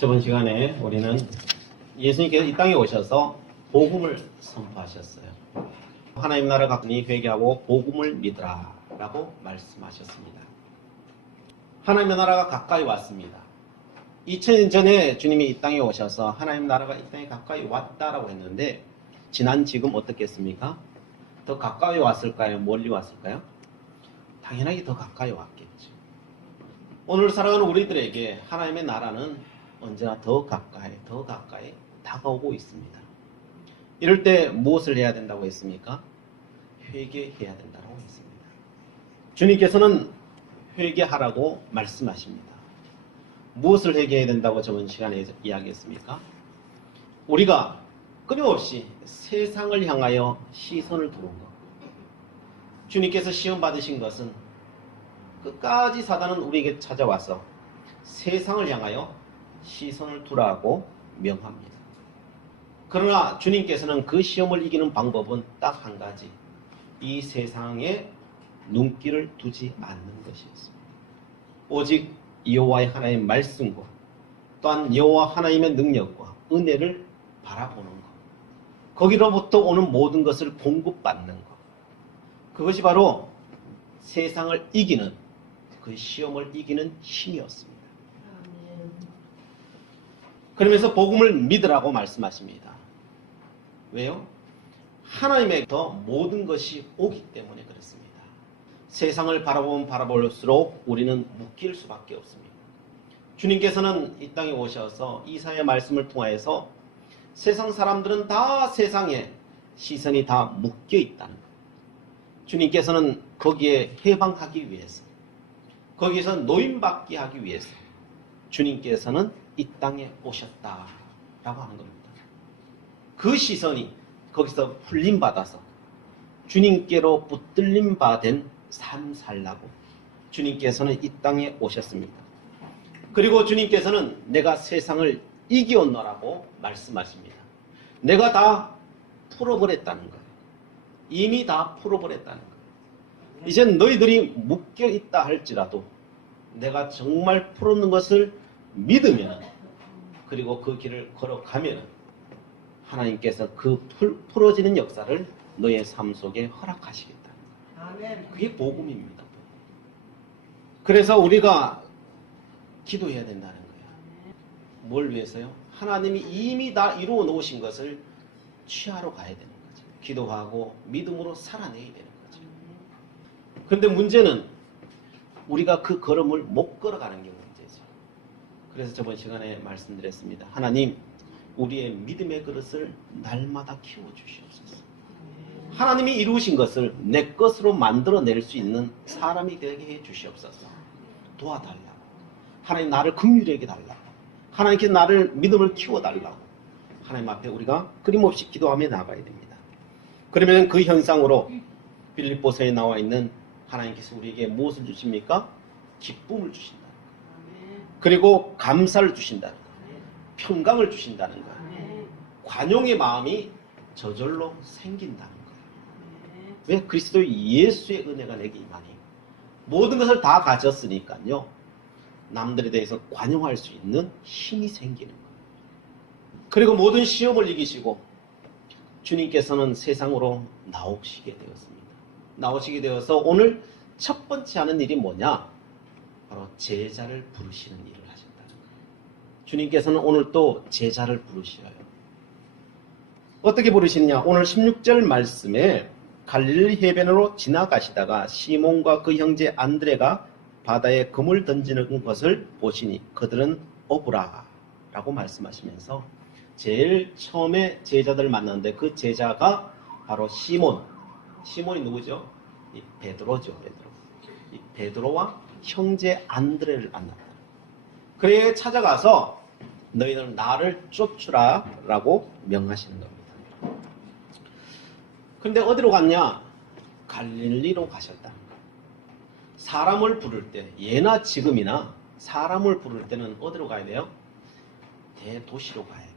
저번 시간에 우리는 예수님께서 이 땅에 오셔서 복음을 선포하셨어요. 하나님 나라 가까이 회개하고 복음을 믿으라 라고 말씀하셨습니다. 하나님의 나라가 가까이 왔습니다. 2000년 전에 주님이 이 땅에 오셔서 하나님 나라가 이 땅에 가까이 왔다라고 했는데 지난 지금 어떻겠습니까? 더 가까이 왔을까요? 멀리 왔을까요? 당연하게 더 가까이 왔겠죠. 오늘 살아가는 우리들에게 하나님의 나라는 언제나 더 가까이 다가오고 있습니다. 이럴 때 무엇을 해야 된다고 했습니까? 회개해야 된다고 했습니다. 주님께서는 회개하라고 말씀하십니다. 무엇을 회개해야 된다고 저번 시간에 이야기했습니까? 우리가 끊임없이 세상을 향하여 시선을 두는 것. 주님께서 시험 받으신 것은 끝까지 사단은 우리에게 찾아와서 세상을 향하여 시선을 두라고 명합니다. 그러나 주님께서는 그 시험을 이기는 방법은 딱 한 가지. 이 세상에 눈길을 두지 않는 것이었습니다. 오직 여호와의 하나님의 말씀과 또한 여호와 하나님의 능력과 은혜를 바라보는 것. 거기로부터 오는 모든 것을 공급받는 것. 그것이 바로 세상을 이기는 그 시험을 이기는 힘이었습니다. 그러면서 복음을 믿으라고 말씀하십니다. 왜요? 하나님에게부터 모든 것이 오기 때문에 그렇습니다. 세상을 바라보면 바라볼수록 우리는 묶일 수밖에 없습니다. 주님께서는 이 땅에 오셔서 이사야의 말씀을 통하여서 세상 사람들은 다 세상에 시선이 다 묶여 있다는 것. 주님께서는 거기에 해방하기 위해서, 거기에서 노임받게 하기 위해서 주님께서는 이 땅에 오셨다라고 하는 겁니다. 그 시선이 거기서 풀림받아서 주님께로 붙들림받은 삶 살라고 주님께서는 이 땅에 오셨습니다. 그리고 주님께서는 내가 세상을 이기었노라고 말씀하십니다. 내가 다 풀어버렸다는 거예요. 이미 다 풀어버렸다는 거예요. 이제 너희들이 묶여있다 할지라도 내가 정말 풀어놓는 것을 믿으면, 그리고 그 길을 걸어가면 하나님께서 그 풀어지는 역사를 너의 삶 속에 허락하시겠다. 그게 복음입니다. 그래서 우리가 기도해야 된다는 거예요. 뭘 위해서요? 하나님이 이미 다 이루어 놓으신 것을 취하러 가야 되는 거죠. 기도하고 믿음으로 살아내야 되는 거죠. 그런데 문제는 우리가 그 걸음을 못 걸어가는 게 문제죠. 그래서 저번 시간에 말씀드렸습니다. 하나님, 우리의 믿음의 그릇을 날마다 키워주시옵소서. 하나님이 이루신 것을 내 것으로 만들어낼 수 있는 사람이 되게 해주시옵소서. 도와달라고. 하나님 나를 긍휼히 여겨달라고. 하나님께 나를 믿음을 키워달라고. 하나님 앞에 우리가 끊임없이 기도하며 나가야 됩니다. 그러면 그 현상으로 빌립보서에 나와 있는 하나님께서 우리에게 무엇을 주십니까? 기쁨을 주신다는 거예요. 그리고 감사를 주신다는 거예요. 평강을 주신다는 거예요. 관용의 마음이 저절로 생긴다는 거예요. 왜? 그리스도 예수의 은혜가 내게 임하니 모든 것을 다 가졌으니까요. 남들에 대해서 관용할 수 있는 힘이 생기는 거예요. 그리고 모든 시험을 이기시고 주님께서는 세상으로 나오시게 되었습니다. 나오시게 되어서 오늘 첫 번째 하는 일이 뭐냐? 바로 제자를 부르시는 일을 하셨다는 거예요. 주님께서는 오늘 또 제자를 부르셔요. 어떻게 부르시느냐? 오늘 16절 말씀에 갈릴리 해변으로 지나가시다가 시몬과 그 형제 안드레가 바다에 금을 던지는 것을 보시니 그들은 어부라 라고 말씀하시면서 제일 처음에 제자들을 만났는데 그 제자가 바로 시몬이 누구죠? 이 베드로죠. 이 베드로와 형제 안드레를 만났다. 그에 찾아가서 너희는 나를 쫓으라 라고 명하시는 겁니다. 근데 어디로 갔냐? 갈릴리로 가셨다는 거예요. 사람을 부를 때, 예나 지금이나 사람을 부를 때는 어디로 가야 돼요? 대도시로 가야 돼요.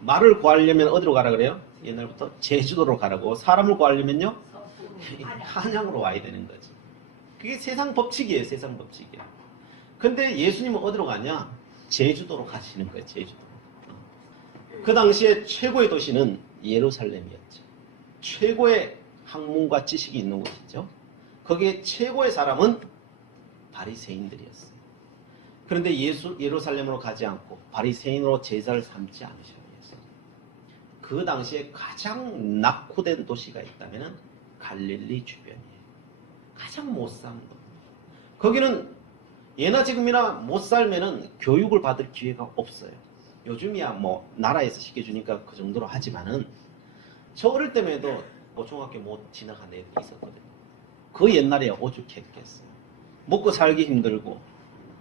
말을 구하려면 어디로 가라 그래요? 옛날부터 제주도로 가라고. 사람을 구하려면요? 한양으로 와야 되는 거지. 그게 세상 법칙이에요. 세상 법칙이에요. 근데 예수님은 어디로 가냐? 제주도로 가시는 거예요. 제주도. 그 당시에 최고의 도시는 예루살렘이었죠. 최고의 학문과 지식이 있는 곳이죠. 거기에 최고의 사람은 바리새인들이었어요. 그런데 예루살렘으로 가지 않고 바리새인으로 제자를 삼지 않으셔야 했어요. 그 당시에 가장 낙후된 도시가 있다면 갈릴리 주변이에요. 가장 못 사는 것. 거기는 예나 지금이나 못 살면은 교육을 받을 기회가 없어요. 요즘이야 뭐 나라에서 시켜주니까 그 정도로 하지만은 저 어릴 때에도 중학교 못 지나간 애들이 있었거든요. 그 옛날에 오죽했겠어요. 먹고 살기 힘들고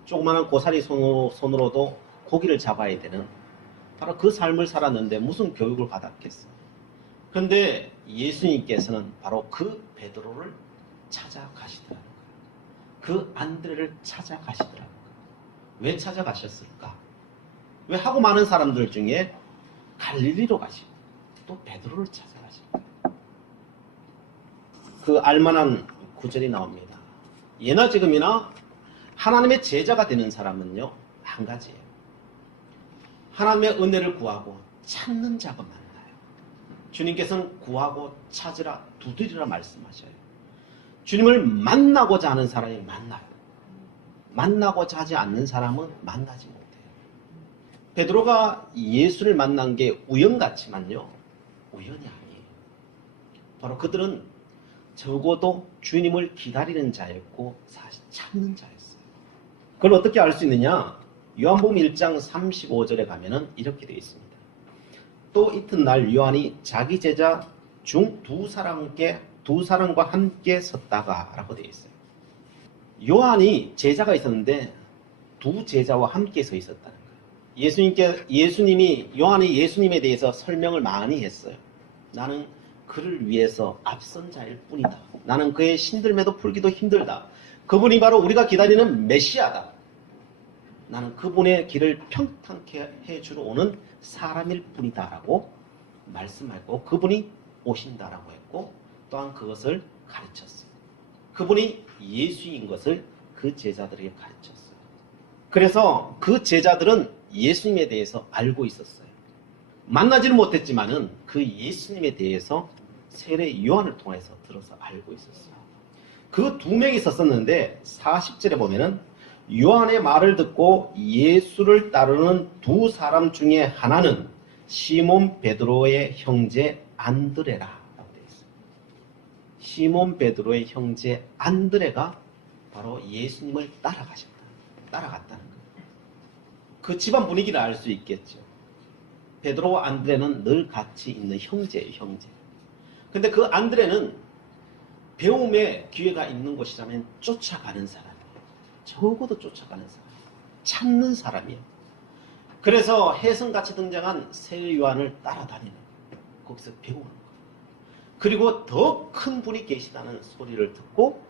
조그마한 고사리 손으로도 고기를 잡아야 되는 바로 그 삶을 살았는데 무슨 교육을 받았겠어요. 그런데 예수님께서는 바로 그 베드로를 찾아가시더라고요. 그 안드레를 찾아가시더라고요. 왜 찾아가셨을까? 왜 하고 많은 사람들 중에 갈릴리로 가시고 또 베드로를 찾아가실까? 그 알만한 구절이 나옵니다. 예나 지금이나 하나님의 제자가 되는 사람은요, 한 가지예요. 하나님의 은혜를 구하고 찾는 자가 만나요. 주님께서는 구하고 찾으라 두드리라 말씀하셔요. 주님을 만나고자 하는 사람이 만나요. 만나고자 하지 않는 사람은 만나지 못해요. 베드로가 예수를 만난 게 우연 같지만요, 우연이 아니에요. 바로 그들은 적어도 주님을 기다리는 자였고 사실 찾는 자였어요. 그걸 어떻게 알 수 있느냐? 요한복음 1장 35절에 가면은 이렇게 되어 있습니다. 또 이튿날 요한이 자기 제자 중 두 사람과 함께 섰다가 라고 되어 있어요. 요한이 제자가 있었는데 두 제자와 함께 서 있었다는 거예요. 요한이 예수님에 대해서 설명을 많이 했어요. 나는 그를 위해서 앞선 자일 뿐이다. 나는 그의 신들매도 풀기도 힘들다. 그분이 바로 우리가 기다리는 메시아다. 나는 그분의 길을 평탄케 해주러 오는 사람일 뿐이다 라고 말씀하고 그분이 오신다라고 했고 또한 그것을 가르쳤어요. 그분이 예수인 것을 그 제자들에게 가르쳤어요. 그래서 그 제자들은 예수님에 대해서 알고 있었어요. 만나지는 못했지만은 그 예수님에 대해서 세례 요한을 통해서 들어서 알고 있었어요. 그 두 명이 있었는데 40절에 보면은 요한의 말을 듣고 예수를 따르는 두 사람 중에 하나는 시몬 베드로의 형제 안드레라 라고 되어 있어요. 시몬 베드로의 형제 안드레가 바로 예수님을 따라갔다는 거예요. 그 집안 분위기를 알 수 있겠죠. 베드로와 안드레는 늘 같이 있는 형제예요, 형제. 근데 그 안드레는 배움의 기회가 있는 곳이라면 쫓아가는 사람이에요. 적어도 쫓아가는 사람. 찾는 사람이에요. 그래서 혜성같이 등장한 세례 요한을 따라다니는 거예요. 거기서 배우는 거예요. 그리고 더 큰 분이 계시다는 소리를 듣고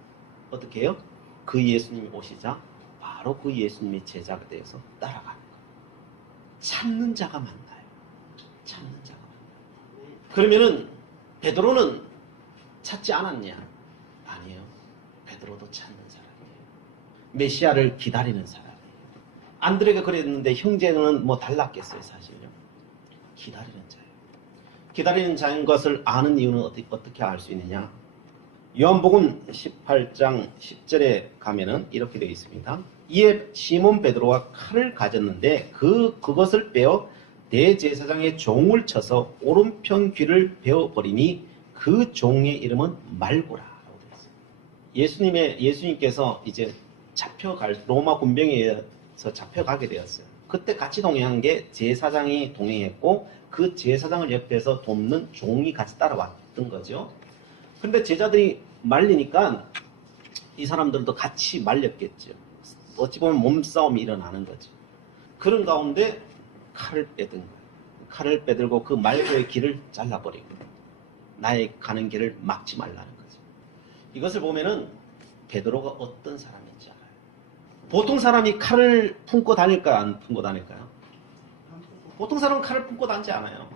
어떻게 해요? 그 예수님이 오시자 바로 그 예수님의 제자가 되어서 따라가는 거예요. 찾는 자가 만나요. 찾는 자가 만나요. 그러면은 베드로는 찾지 않았냐? 아니에요. 베드로도 찾는 사람이에요. 메시아를 기다리는 사람이에요. 안드레가 그랬는데 형제는 뭐 달랐겠어요, 사실요. 기다리는 자예요. 기다리는 자인 것을 아는 이유는 어떻게 알 수 있느냐? 요한복음 18장 10절에 가면은 이렇게 되어 있습니다. 이에 시몬 베드로가 칼을 가졌는데 그것을 빼어 대제사장의 종을 쳐서 오른편 귀를 베어버리니 그 종의 이름은 말고라라고 되어 있어요. 예수님께서 이제 로마 군병에 의해서 잡혀가게 되었어요. 그때 같이 동행한 게 제사장이 동행했고 그 제사장을 옆에서 돕는 종이 같이 따라왔던 거죠. 근데 제자들이 말리니까 이 사람들도 같이 말렸겠죠. 어찌 보면 몸싸움이 일어나는 거죠. 그런 가운데 칼을 빼든 거예요. 칼을 빼들고 그 말고의 길을 잘라버리고 나의 가는 길을 막지 말라는 거죠. 이것을 보면은 베드로가 어떤 사람인지 알아요. 보통 사람이 칼을 품고 다닐까요? 안 품고 다닐까요? 보통 사람은 칼을 품고 다니지 않아요.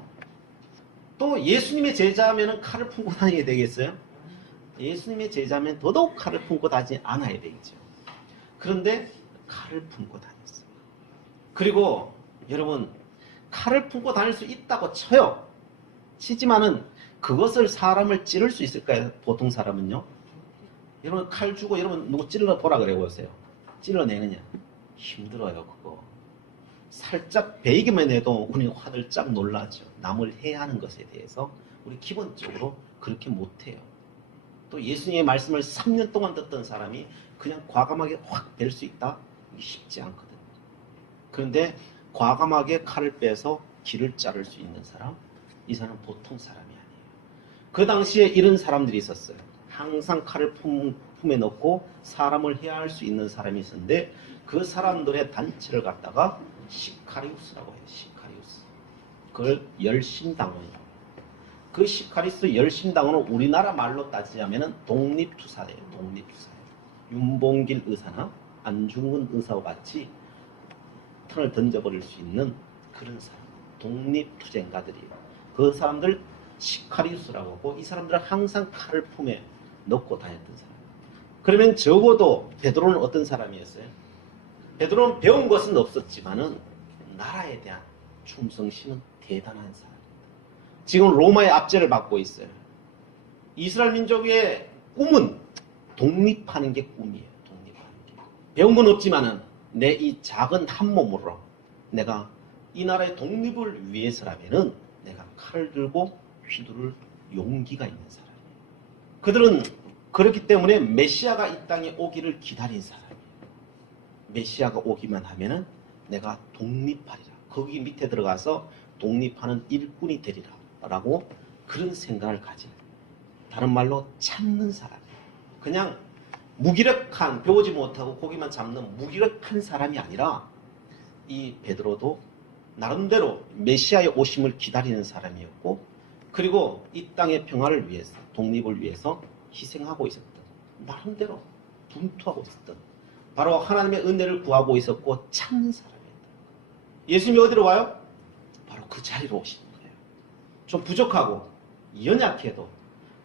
또 예수님의 제자면은 칼을 품고 다니게 되겠어요? 예수님의 제자면 더더욱 칼을 품고 다니지 않아야 되겠죠. 그런데 칼을 품고 다녔어요. 그리고 여러분 칼을 품고 다닐 수 있다고 쳐요. 치지만은 그것을 사람을 찌를 수 있을까요? 보통 사람은요. 여러분 칼 주고 여러분 누구 찔러 보라 그래 보세요. 찔러내느냐? 힘들어요 그거. 살짝 베이기만 해도 우리 화들짝 놀라죠. 남을 해하는 것에 대해서 우리 기본적으로 그렇게 못해요. 또 예수님의 말씀을 3년 동안 듣던 사람이 그냥 과감하게 확 벨 수 있다? 이게 쉽지 않거든요. 그런데 과감하게 칼을 빼서 길을 자를 수 있는 사람, 이 사람은 보통 사람이 아니에요. 그 당시에 이런 사람들이 있었어요. 항상 칼을 품에 넣고 사람을 해할 수 있는 사람이 있었는데 그 사람들의 단체를 갖다가 시카리우스라고 해요. 시카리우스. 그걸 열심당원이라고. 그 시카리우스 열심당원은 우리나라 말로 따지자면 독립투사예요. 독립투사예요. 윤봉길 의사나 안중근 의사와 같이 턴을 던져버릴 수 있는 그런 사람. 독립투쟁가들이에요. 그 사람들 시카리우스라고 하고 이 사람들은 항상 칼을 품에 넣고 다녔던 사람. 그러면 적어도 베드로는 어떤 사람이었어요? 베드로는 배운 것은 없었지만은 나라에 대한 충성심은 대단한 사람입니다. 지금 로마의 압제를 받고 있어요. 이스라엘 민족의 꿈은 독립하는 게 꿈이에요. 독립하는 게. 배운 건 없지만은 내 이 작은 한 몸으로 내가 이 나라의 독립을 위해서라면은 내가 칼을 들고 휘두를 용기가 있는 사람이에요. 그들은 그렇기 때문에 메시아가 이 땅에 오기를 기다린 사람이에요. 메시아가 오기만 하면은 내가 독립하리라. 거기 밑에 들어가서 독립하는 일꾼이 되리라. 라고 그런 생각을 가진. 다른 말로 참는 사람이에요. 그냥 무기력한, 배우지 못하고 고기만 잡는 무기력한 사람이 아니라 이 베드로도 나름대로 메시아의 오심을 기다리는 사람이었고 그리고 이 땅의 평화를 위해서, 독립을 위해서 희생하고 있었던, 나름대로 분투하고 있었던 바로 하나님의 은혜를 구하고 있었고 참는 사람이었다. 예수님이 어디로 와요? 바로 그 자리로 오시는 거예요. 좀 부족하고 연약해도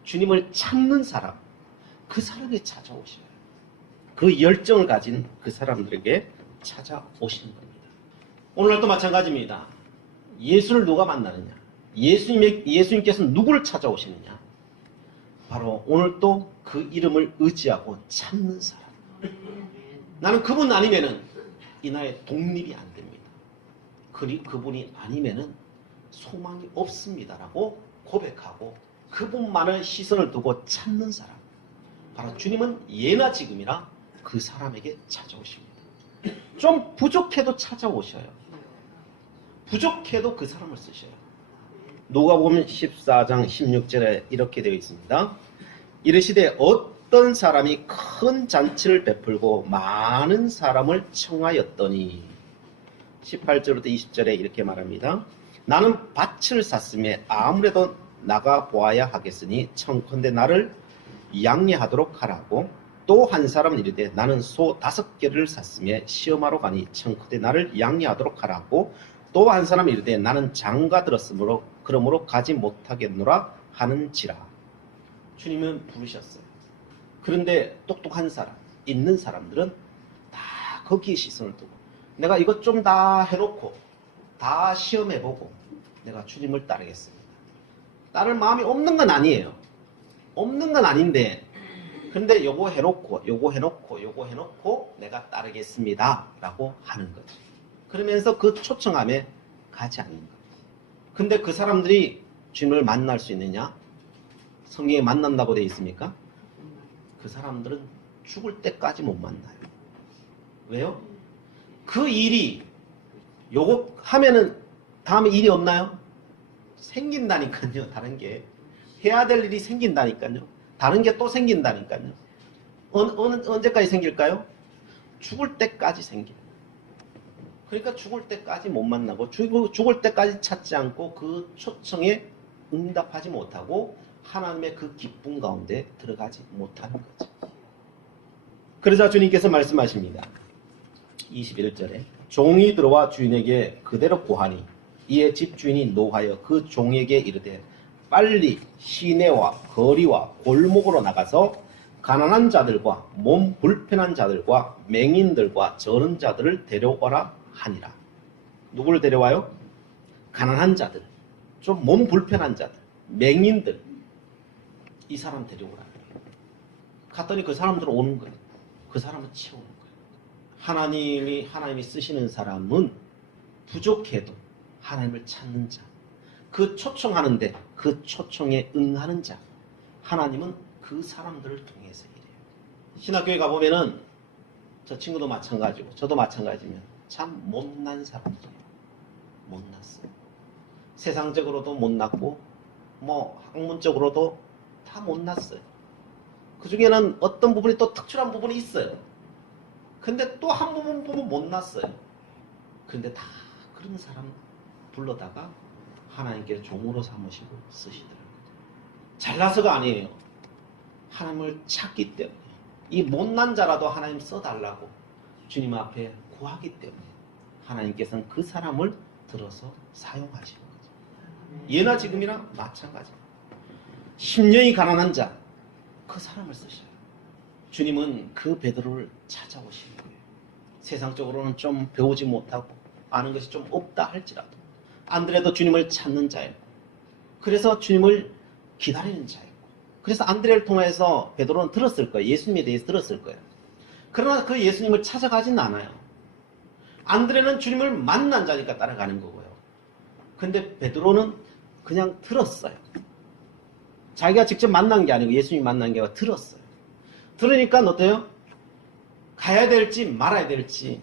주님을 참는 사람, 그 사람이 찾아오셔요. 그 열정을 가진 그 사람들에게 찾아오시는 겁니다. 오늘날도 마찬가지입니다. 예수를 누가 만나느냐? 예수님께서 누구를 찾아오시느냐? 바로 오늘도 그 이름을 의지하고 찾는 사람. 나는 그분 아니면은 이 나라의 독립이 안 됩니다. 그분이 아니면은 소망이 없습니다라고 고백하고 그분만을 시선을 두고 찾는 사람. 바로 주님은 예나 지금이나 그 사람에게 찾아오십니다. 좀 부족해도 찾아오셔요. 부족해도 그 사람을 쓰셔요. 누가복음 14장 16절에 이렇게 되어 있습니다. 이르시되 어떤 사람이 큰 잔치를 베풀고 많은 사람을 청하였더니 18절부터 20절에 이렇게 말합니다. 나는 밭을 샀음에 아무래도 나가 보아야 하겠으니 청컨대 나를 양리하도록 하라고 또 한 사람은 이르되 나는 소 5개를 샀음에 시험하러 가니 청컨대 나를 양리하도록 하라고 또 한 사람은 이르되 나는 장가 들었으므로 그러므로 가지 못하겠노라 하는지라. 주님은 부르셨어요. 그런데 똑똑한 사람, 있는 사람들은 다 거기에 시선을 두고 내가 이것 좀 다 해놓고 다 시험해보고 내가 주님을 따르겠습니다. 따를 마음이 없는 건 아니에요. 없는 건 아닌데 근데 요거 해놓고 요거 해놓고 요거 해놓고 내가 따르겠습니다 라고 하는 거죠. 그러면서 그 초청함에 가지 않는 거예요. 근데 그 사람들이 주님을 만날 수 있느냐? 성경에 만난다고 되어 있습니까? 그 사람들은 죽을 때까지 못 만나요. 왜요? 그 일이 요거 하면은 다음에 일이 없나요? 생긴다니까요. 다른 게 해야 될 일이 생긴다니까요. 다른 게 또 생긴다니까요. 언제까지 생길까요? 죽을 때까지 생겨요. 그러니까 죽을 때까지 못 만나고 죽을 때까지 찾지 않고 그 초청에 응답하지 못하고 하나님의 그 기쁨 가운데 들어가지 못하는 거죠. 그러자 주님께서 말씀하십니다. 21절에 종이 들어와 주인에게 그대로 고하니 이에 집주인이 노하여 그 종에게 이르되 빨리 시내와 거리와 골목으로 나가서 가난한 자들과 몸 불편한 자들과 맹인들과 저는 자들을 데려오라 하니라. 누구를 데려와요? 가난한 자들, 좀 몸 불편한 자들, 맹인들, 이 사람 데려오라. 갔더니 그 사람들 오는 거예요. 그 사람은 채우는 거예요. 하나님이 쓰시는 사람은 부족해도 하나님을 찾는 자, 그 초청하는데 그 초청에 응하는 자, 하나님은 그 사람들을 통해서 일해요. 신학교에 가보면은 저 친구도 마찬가지고 저도 마찬가지면 참 못난 사람들이에요. 못났어요. 세상적으로도 못났고 뭐 학문적으로도 다 못났어요. 그 중에는 어떤 부분이 또 특출한 부분이 있어요. 근데 또 한 부분 보면 못났어요. 근데 다 그런 사람 불러다가 하나님께 종으로 삼으시고 쓰시더라고요. 잘나서가 아니에요. 하나님을 찾기 때문에. 이 못난 자라도 하나님 써달라고 주님 앞에 구하기 때문에 하나님께서는 그 사람을 들어서 사용하시는 거죠. 예나 지금이나 마찬가지입니다. 심령이 가난한 자, 그 사람을 쓰셔요. 주님은 그 베드로를 찾아오시는 거예요. 세상적으로는 좀 배우지 못하고 아는 것이 좀 없다 할지라도 안드레도 주님을 찾는 자였고, 그래서 주님을 기다리는 자였고, 그래서 안드레를 통해서 베드로는 들었을 거예요. 예수님에 대해서 들었을 거예요. 그러나 그 예수님을 찾아가진 않아요. 안드레는 주님을 만난 자니까 따라가는 거고요. 근데 베드로는 그냥 들었어요. 자기가 직접 만난 게 아니고 예수님이 만난 게 아니라 들었어요. 들으니까 어때요? 가야 될지 말아야 될지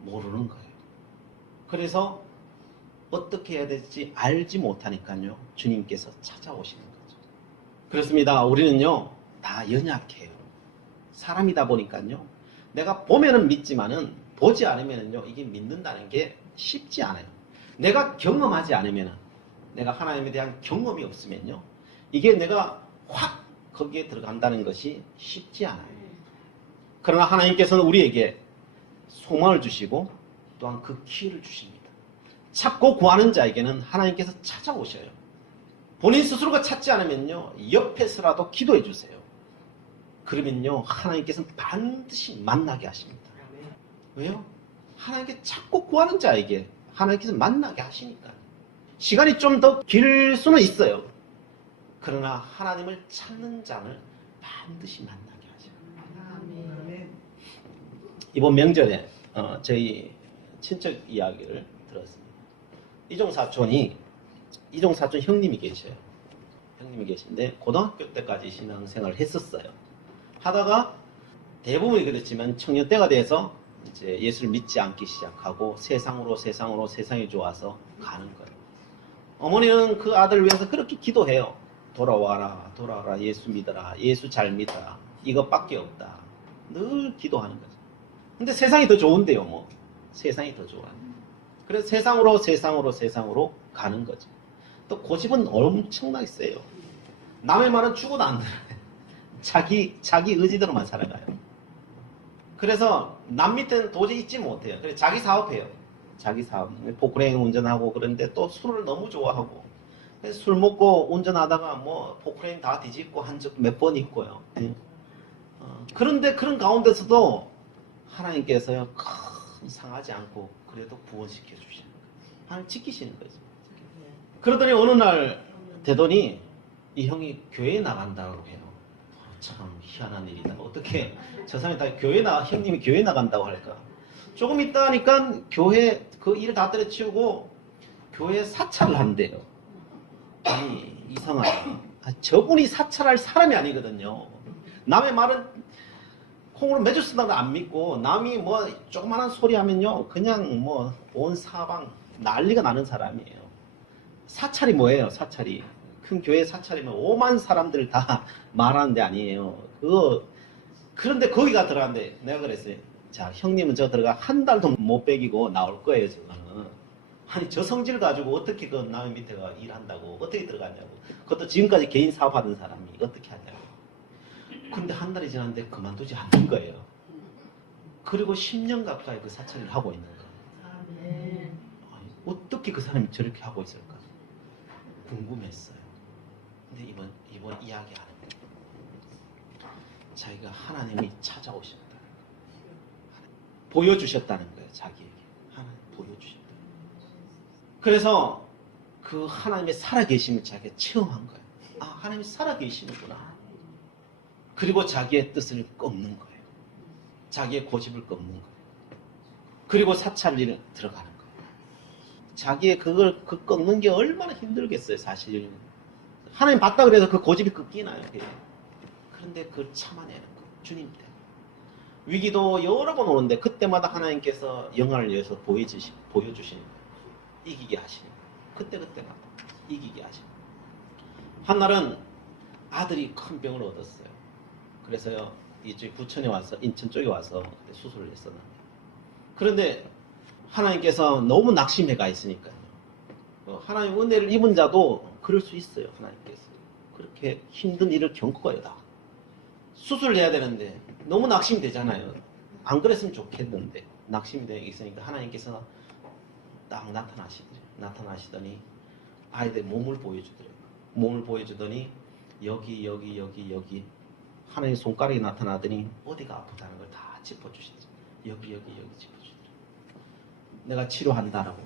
모르는 거예요. 그래서 어떻게 해야 될지 알지 못하니까요, 주님께서 찾아오시는 거죠. 그렇습니다. 우리는요 다 연약해요. 사람이다 보니까요, 내가 보면은 믿지만은 보지 않으면은요 이게 믿는다는 게 쉽지 않아요. 내가 경험하지 않으면은, 내가 하나님에 대한 경험이 없으면요, 이게 내가 확 거기에 들어간다는 것이 쉽지 않아요. 그러나 하나님께서는 우리에게 소망을 주시고 또한 그 기회를 주십니다. 찾고 구하는 자에게는 하나님께서 찾아오셔요. 본인 스스로가 찾지 않으면요, 옆에서라도 기도해 주세요. 그러면요, 하나님께서는 반드시 만나게 하십니다. 왜요? 하나님께 찾고 구하는 자에게 하나님께서 만나게 하시니까. 시간이 좀 더 길 수는 있어요. 그러나 하나님을 찾는 자를 반드시 만나게 하셔요. 이번 명절에 저희 친척 이야기를 들었습니다. 이종 사촌 형님이 계셔요. 형님이 계신데 고등학교 때까지 신앙생활을 했었어요. 하다가 대부분이 그랬지만 청년 때가 돼서 이제 예수를 믿지 않기 시작하고 세상이 좋아서 가는 거예요. 어머니는 그 아들을 위해서 그렇게 기도해요. 돌아와라, 예수 믿어라, 예수 잘 믿어라, 이것밖에 없다. 늘 기도하는 거죠. 근데 세상이 더 좋은데요, 뭐. 세상이 더 좋아요. 그래서 세상으로 가는 거죠. 또 고집은 엄청나게 세요. 남의 말은 죽어도 안 들어요. 자기 의지대로만 살아가요. 그래서 남 밑에는 도저히 있지 못해요. 그래서 자기 사업해요. 자기 사업. 포크레인 운전하고, 그런데 또 술을 너무 좋아하고. 그래서 술 먹고 운전하다가 뭐 포크레인 다 뒤집고 한 적 몇 번 있고요. 그런데 그런 가운데서도 하나님께서요, 큰 상하지 않고 그래도 구원시켜 주시는 거예요. 하나님 지키시는 거죠. 그러더니 어느 날 되더니 이 형이 교회에 나간다고 해요. 참 희한한 일이다. 어떻게 저 사람이 다 형님이 교회 나간다고 할까? 조금 있다 하니까 교회 그 일 다 때려치우고 교회 사찰을 한대요. 아니 이상하다. 저분이 사찰할 사람이 아니거든요. 남의 말은 콩으로 매주 쓴다고 안 믿고, 남이 뭐 조그만한 소리 하면요 그냥 뭐 온 사방 난리가 나는 사람이에요. 사찰이 뭐예요? 사찰이 큰 교회 사찰이면 5만 사람들 다 말하는 데 아니에요. 그런데 거기가 들어갔는데 내가 그랬어요. 자, 형님은 저 들어가 한 달도 못 빼기고 나올 거예요. 저거는. 아니 저 성질 가지고 어떻게 그 남의 밑에가 일한다고 어떻게 들어가냐고. 그것도 지금까지 개인 사업하던 사람이 어떻게 하냐고. 근데 한 달이 지났는데 그만두지 않는 거예요. 그리고 10년 가까이 그 사찰을 하고 있는 거예요. 아니, 어떻게 그 사람이 저렇게 하고 있을까 궁금했어요. 근데 이번 이야기 하는 거예요. 자기가 하나님이 찾아오셨다는 거예요. 보여주셨다는 거예요. 자기에게 하나님 보여주셨다. 그래서 그 하나님의 살아계심을 자기가 체험한 거예요. 아, 하나님이 살아계시는구나. 그리고 자기의 뜻을 꺾는 거예요. 자기의 고집을 꺾는 거예요. 그리고 사찰리를 들어가는 거예요. 자기의 그걸 꺾는 게 얼마나 힘들겠어요, 사실. 하나님 봤다 그래서 그 고집이 꺾이나요? 그런데 그걸 참아내는 거예요. 주님 때문에. 위기도 여러 번 오는데 그때마다 하나님께서 영광을 위해서 보여주시는 거예요. 이기게 하시는 거예요. 그때마다 이기게 하시는 거예요. 한날은 아들이 큰 병을 얻었어요. 그래서요, 이쪽 부천에 와서, 인천 쪽에 와서 그때 수술을 했었는데. 그런데 하나님께서 너무 낙심해 가 있으니까요. 하나님 은혜를 입은 자도 그럴 수 있어요, 하나님께서. 그렇게 힘든 일을 겪어요, 다. 수술을 해야 되는데 너무 낙심이 되잖아요. 안 그랬으면 좋겠는데 낙심이 되어 있으니까 하나님께서 딱 나타나시더니 아이들 몸을 보여주더래요. 몸을 보여주더니 여기 하나님 손가락이 나타나더니 어디가 아프다는 걸 다 짚어주시죠. 여기 짚어주더래요. 내가 치료한다라고,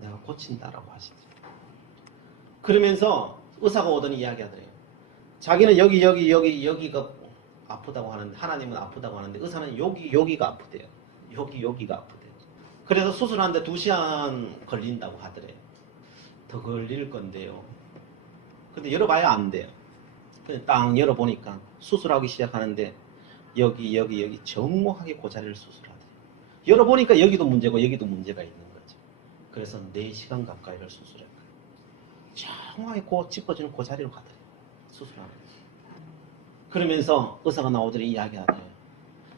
내가 고친다라고 하시죠. 그러면서 의사가 오더니 이야기하더래요. 자기는 여기가 아프다고 하는데, 하나님은 아프다고 하는데 의사는 여기가 아프대요. 여기가 아프대요. 그래서 수술하는데 2시간 걸린다고 하더래요. 더 걸릴 건데요. 근데 열어봐야 안 돼요. 근데 딱 열어보니까 수술하기 시작하는데 여기 정확하게 그 자리를 수술하더래요. 열어보니까 여기도 문제고 여기도 문제가 있는 거죠. 그래서 4시간 가까이를 수술했어요. 정확하게 짚어주는 그 자리로 가더래요. 수술하는 거죠. 그러면서 의사가 나오더니 이야기하더래요.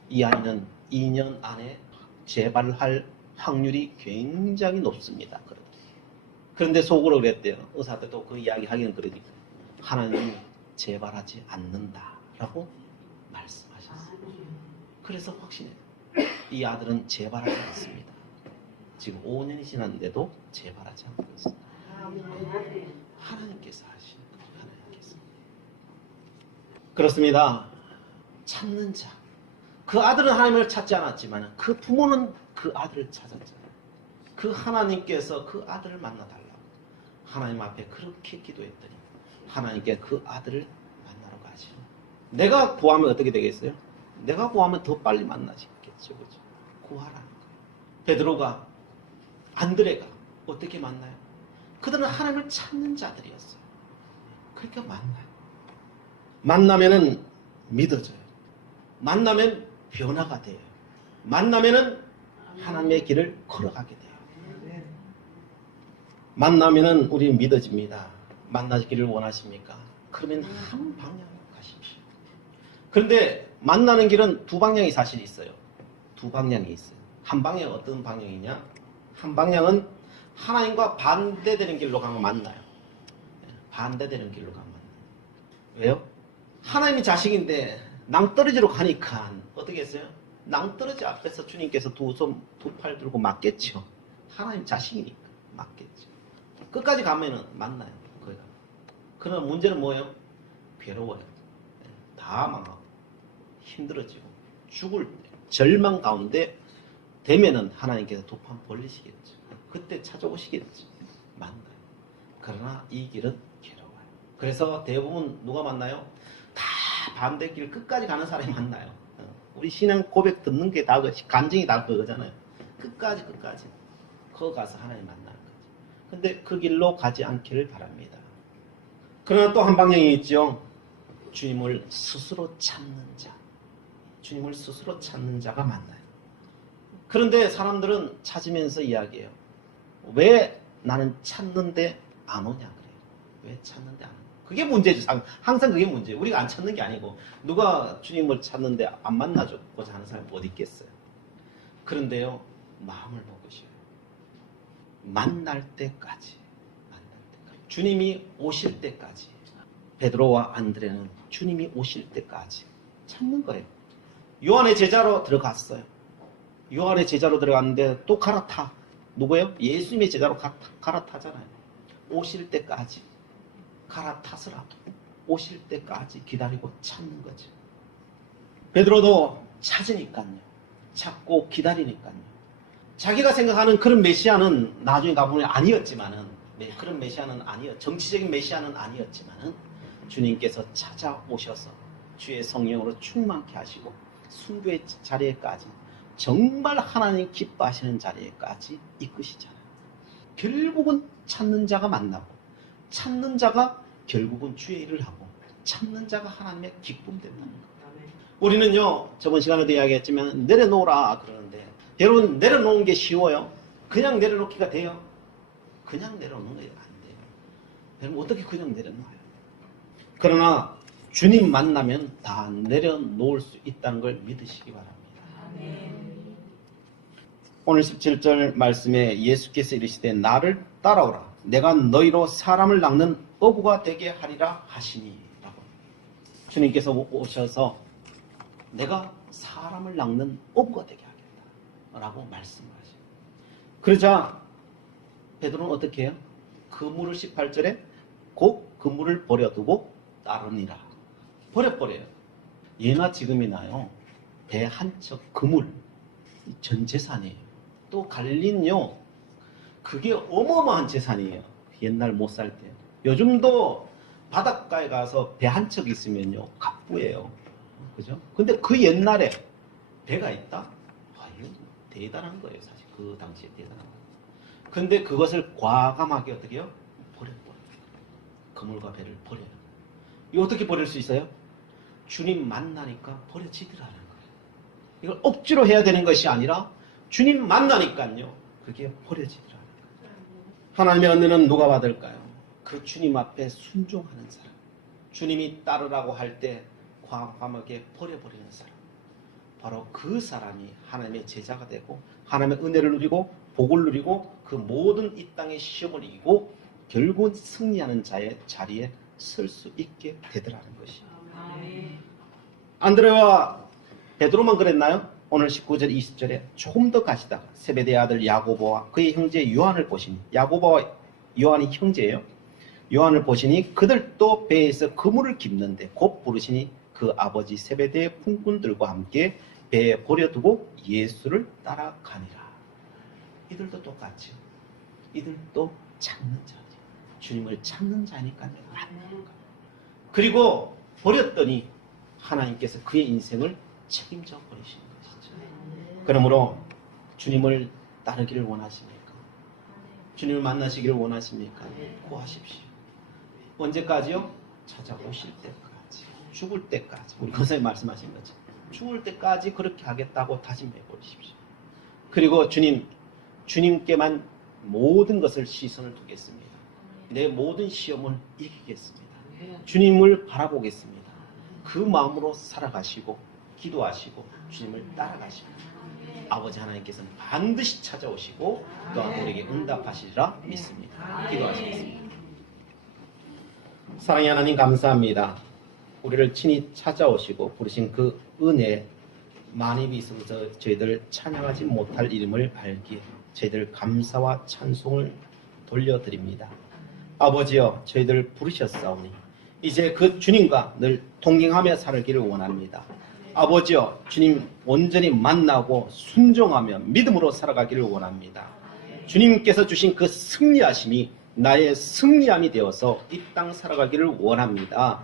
이 아이는 2년 안에 재발할 확률이 굉장히 높습니다. 그런데 속으로 그랬대요. 의사한테도 그 이야기 하기는 그러니까 하나님이 재발하지 않는다라고 말씀하셨어요. 그래서 확신해요. 이 아들은 재발하지 않습니다. 지금 5년이 지났는데도 재발하지 않고 있습니다. 하나님께서 하시는 거예요. 하나님께서. 그렇습니다. 찾는 자. 그 아들은 하나님을 찾지 않았지만 그 부모는 그 아들을 찾았잖아요. 그 하나님께서 그 아들을 만나달라고 하나님 앞에 그렇게 기도했더니 하나님께 그 아들을 만나러 가시오. 내가 구하면 어떻게 되겠어요? 내가 구하면 더 빨리 만나시겠죠. 그죠? 구하라는 거예요. 베드로가, 안드레가 어떻게 만나요? 그들은 하나님을 찾는 자들이었어요. 그러니까 만나요. 만나면은 믿어져요. 만나면 변화가 돼요. 만나면은 하나님의 길을 걸어가게 돼요. 만나면은 우리는 믿어집니다. 만나기를 원하십니까? 그러면 한 방향으로 가십시오. 그런데 만나는 길은 두 방향이 사실 있어요. 두 방향이 있어요. 한 방향은 어떤 방향이냐? 한 방향은 하나님과 반대되는 길로 가면 만나요. 반대되는 길로 가면 만나요. 왜요? 하나님이 자식인데 낭떠러지로 가니까 어떻게 했어요? 낭떠러지 앞에서 주님께서 두 손, 두 팔 들고 맞겠죠. 하나님 자식이니까 맞겠죠. 끝까지 가면은 만나요. 거기가. 그러나 문제는 뭐예요? 괴로워요. 다 망하고 힘들어지고 죽을 때 절망 가운데 되면은 하나님께서 두 판 벌리시겠죠. 그때 찾아오시겠죠. 만나요. 그러나 이 길은 괴로워요. 그래서 대부분 누가 만나요? 다 반대길 끝까지 가는 사람이 만나요. 우리 신앙 고백 듣는 게 다 간증이 다 그거잖아요. 끝까지 거기 가서 하나님 만나는 거죠. 근데 그 길로 가지 않기를 바랍니다. 그러나 또 한 방향이 있죠. 주님을 스스로 찾는 자. 주님을 스스로 찾는 자가 만나요. 그런데 사람들은 찾으면서 이야기해요. 왜 나는 찾는데 안 오냐 그래요. 왜 찾는데 안 오냐. 그게 문제죠. 항상 그게 문제예요. 우리가 안 찾는 게 아니고 누가 주님을 찾는데 안 만나고자 하는 사람이 어디 있겠어요. 그런데요. 마음을 먹으셔요. 만날 때까지. 주님이 오실 때까지. 베드로와 안드레는 주님이 오실 때까지 찾는 거예요. 요한의 제자로 들어갔어요. 요한의 제자로 들어갔는데 또 갈아타. 누구예요? 예수님의 제자로 갈아타잖아요. 오실 때까지 갈아타서라도 오실 때까지 기다리고 찾는 거죠. 베드로도 찾으니까요. 찾고 기다리니까요. 자기가 생각하는 그런 메시아는 나중에 가보면 아니었지만은, 그런 메시아는 정치적인 메시아는 아니었지만은 주님께서 찾아오셔서 주의 성령으로 충만케 하시고 순교의 자리에까지, 정말 하나님 기뻐하시는 자리에까지 이끄시잖아요. 결국은 찾는 자가 만나고, 찾는 자가 결국은 주의 일을 하고, 찾는 자가 하나님의 기쁨 된다는 거예요. 우리는요, 저번 시간에도 이야기했지만 내려놓으라 그러는데, 여러분, 내려놓은 게 쉬워요? 그냥 내려놓기가 돼요? 그냥 내려놓는 게 안 돼요. 여러분, 어떻게 그냥 내려놔요? 그러나 주님 만나면 다 내려놓을 수 있다는 걸 믿으시기 바랍니다. 오늘 17절 말씀에 예수께서 이르시되 나를 따라오라, 내가 너희로 사람을 낚는 어부가 되게 하리라 하시니 라고. 주님께서 오셔서 내가 사람을 낚는 어부가 되게 하겠다 라고 말씀하시죠. 그러자 베드로는 어떻게 해요? 그물을 18절에 곧 그물을 버려두고 따르니라. 버려버려요. 예나 지금이나요, 배 한 척 그물 전 재산이에요. 또 갈릴리는요, 그게 어마어마한 재산이에요. 옛날 못 살 때. 요즘도 바닷가에 가서 배 한 척 있으면요 갑부예요. 그죠? 근데 그 옛날에 배가 있다? 이거 대단한 거예요. 사실 그 당시에 대단한 거예요. 근데 그것을 과감하게 어떻게 해요? 버려버려요. 그물과 배를 버려요. 이거 어떻게 버릴 수 있어요? 주님 만나니까 버려지더라는 거예요. 이걸 억지로 해야 되는 것이 아니라 주님 만나니까요, 그게 버려지더라는 거예요. 하나님의 은혜는 누가 받을까요? 그 주님 앞에 순종하는 사람. 주님이 따르라고 할 때 과감하게 버려버리는 사람. 바로 그 사람이 하나님의 제자가 되고 하나님의 은혜를 누리고 복을 누리고 그 모든 이 땅의 시험을 이기고 결국 승리하는 자의 자리에 설 수 있게 되더라는 것이에요. 안드레와 베드로만 그랬나요? 오늘 19절 20절에 조금 더 가시다가 세베대의 아들 야고보와 그의 형제 요한을 보시니, 야고보와 요한이 형제예요. 요한을 보시니 그들도 배에서 그물을 깁는데 곧 부르시니 그 아버지 세베대의 품꾼들과 함께 배에 버려두고 예수를 따라가니라. 이들도 똑같죠. 이들도 찾는 자죠. 주님을 찾는 자니까 만나는 거예요. 그리고 버렸더니 하나님께서 그의 인생을 책임져 버리시는 것이죠. 그러므로 주님을 따르기를 원하십니까? 주님을 만나시기를 원하십니까? 구하십시오. 언제까지요? 찾아오실 때까지, 죽을 때까지. 우리 권사님 말씀하신 거죠. 죽을 때까지 그렇게 하겠다고 다짐해 버리십시오. 그리고 주님께만 모든 것을 시선을 두겠습니다. 내 모든 시험을 이기겠습니다. 주님을 바라보겠습니다. 그 마음으로 살아가시고 기도하시고 주님을 따라가십니다. 아버지 하나님께서는 반드시 찾아오시고 또한 우리에게 응답하시리라 믿습니다. 기도하시겠습니다. 사랑의 하나님, 감사합니다. 우리를 친히 찾아오시고 부르신 그 은혜 많이 비서서 저희들 찬양하지 못할 이름을 알기에 저희들 감사와 찬송을 돌려드립니다. 아버지여, 저희들 부르셨사오니 이제 그 주님과 늘 동행하며 살기를 원합니다. 아버지여, 주님 온전히 만나고 순종하며 믿음으로 살아가기를 원합니다. 주님께서 주신 그 승리하심이 나의 승리함이 되어서 이 땅 살아가기를 원합니다.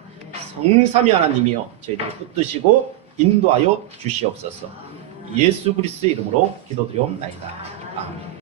성삼위 하나님이여, 저희들을 붙드시고 인도하여 주시옵소서. 예수 그리스도의 이름으로 기도드리옵나이다. 아멘.